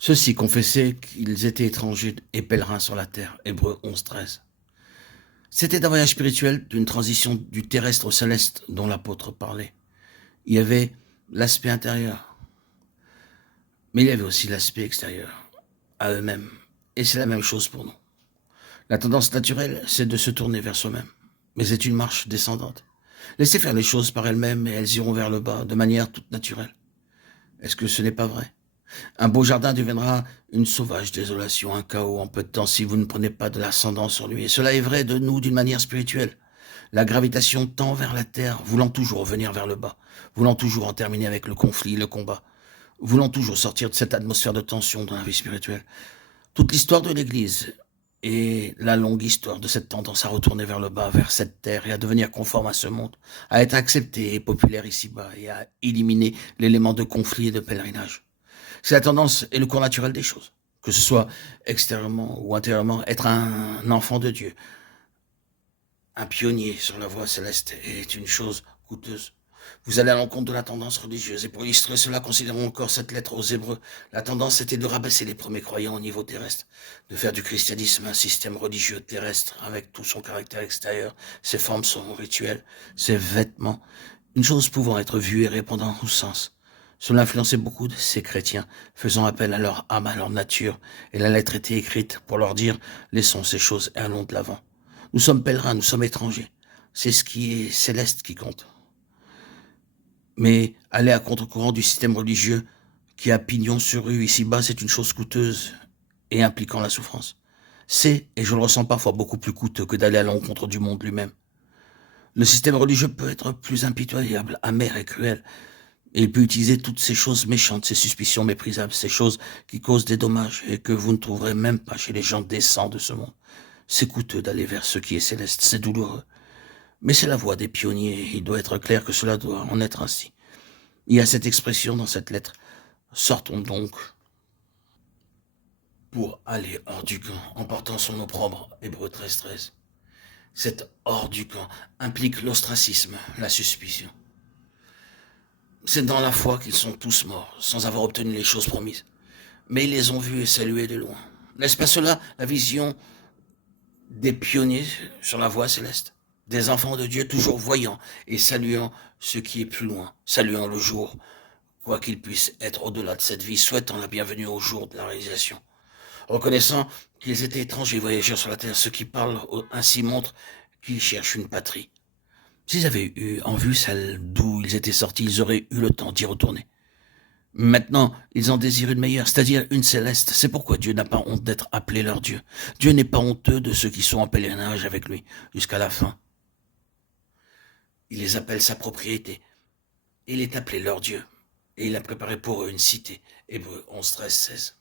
Ceux-ci confessaient qu'ils étaient étrangers et pèlerins sur la terre. Hébreux 11, 13. C'était un voyage spirituel d'une transition du terrestre au céleste dont l'apôtre parlait. Il y avait l'aspect intérieur, mais il y avait aussi l'aspect extérieur, à eux-mêmes. Et c'est la même chose pour nous. La tendance naturelle, c'est de se tourner vers soi-même. Mais c'est une marche descendante. Laissez faire les choses par elles-mêmes et elles iront vers le bas, de manière toute naturelle. Est-ce que ce n'est pas vrai? Un beau jardin deviendra une sauvage désolation, un chaos en peu de temps si vous ne prenez pas de l'ascendant sur lui. Et cela est vrai de nous d'une manière spirituelle. La gravitation tend vers la terre, voulant toujours revenir vers le bas, voulant toujours en terminer avec le conflit, le combat, voulant toujours sortir de cette atmosphère de tension dans la vie spirituelle. Toute l'histoire de l'Église et la longue histoire de cette tendance à retourner vers le bas, vers cette terre et à devenir conforme à ce monde, à être accepté et populaire ici-bas et à éliminer l'élément de conflit et de pèlerinage. C'est la tendance et le cours naturel des choses. Que ce soit extérieurement ou intérieurement, être un enfant de Dieu, un pionnier sur la voie céleste est une chose coûteuse. Vous allez à l'encontre de la tendance religieuse. Et pour illustrer cela, considérons encore cette lettre aux Hébreux. La tendance était de rabaisser les premiers croyants au niveau terrestre, de faire du christianisme un système religieux terrestre avec tout son caractère extérieur, ses formes, son rituel, ses vêtements, une chose pouvant être vue et répondant au sens. Cela influençait beaucoup de ces chrétiens, faisant appel à leur âme, à leur nature, et la lettre était écrite pour leur dire « laissons ces choses et allons de l'avant ». Nous sommes pèlerins, nous sommes étrangers. C'est ce qui est céleste qui compte. Mais aller à contre-courant du système religieux qui a pignon sur rue ici-bas, c'est une chose coûteuse et impliquant la souffrance. C'est, et je le ressens parfois, beaucoup plus coûteux que d'aller à l'encontre du monde lui-même. Le système religieux peut être plus impitoyable, amer et cruel. Et il peut utiliser toutes ces choses méchantes, ces suspicions méprisables, ces choses qui causent des dommages et que vous ne trouverez même pas chez les gens décents de ce monde. C'est coûteux d'aller vers ce qui est céleste, c'est douloureux. Mais c'est la voie des pionniers, il doit être clair que cela doit en être ainsi. Il y a cette expression dans cette lettre. Sortons donc pour aller hors du camp en portant son opprobre, Hébreux 13, 13. Cet hors du camp implique l'ostracisme, la suspicion. C'est dans la foi qu'ils sont tous morts, sans avoir obtenu les choses promises. Mais ils les ont vus et salués de loin. N'est-ce pas cela, la vision des pionniers sur la voie céleste? Des enfants de Dieu toujours voyants et saluant ce qui est plus loin, saluant le jour, quoi qu'il puisse être au-delà de cette vie, souhaitant la bienvenue au jour de la réalisation. Reconnaissant qu'ils étaient étrangers voyageurs sur la terre, ceux qui parlent ainsi montrent qu'ils cherchent une patrie. S'ils avaient eu en vue celle d'où ils étaient sortis, ils auraient eu le temps d'y retourner. Maintenant, ils en désirent une meilleure, c'est-à-dire une céleste. C'est pourquoi Dieu n'a pas honte d'être appelé leur Dieu. Dieu n'est pas honteux de ceux qui sont en pèlerinage avec lui, jusqu'à la fin. Il les appelle sa propriété. Il est appelé leur Dieu. Et il a préparé pour eux une cité. Hébreux 11, 13, 16.